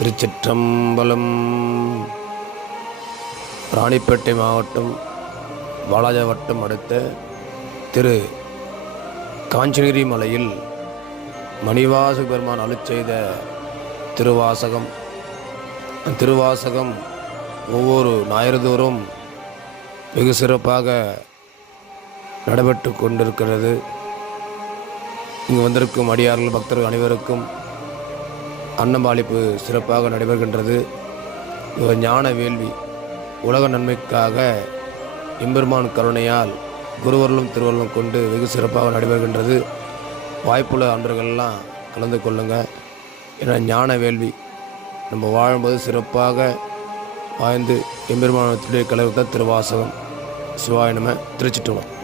திருச்சிற்றம்பலம். ராணிப்பேட்டை மாவட்டம் வாலாஜா வட்டம் அடுத்த திரு காஞ்சனகிரி மலையில் மணிவாசு பெருமான் அருளிச் செய்த திருவாசகம். திருவாசகம் ஒவ்வொரு ஞாயிறுதோறும் வெகு சிறப்பாக நடைபெற்று கொண்டிருக்கிறது. இங்கு வந்திருக்கும் அடியார்கள் பக்தர்கள் அனைவருக்கும் அன்னபாலிப்பு சிறப்பாக நடைபெறுகின்றது. இவர் ஞான வேள்வி. உலக நன்மைக்காக எம்பெருமான் கருணையால் குருவர்களும் திருவர்களும் கொண்டு வெகு சிறப்பாக நடைபெறுகின்றது. வாய்ப்புள்ள அன்பர்கள்லாம் கலந்து கொள்ளுங்கள் ஏன்னா ஞான வேள்வி. நம்ம வாழும்போது சிறப்பாக வாழ்ந்து எம்பெருமானத்துடைய கலவுத்த திருவாசகம். சிவாயினம திருச்சிட்டுவோம்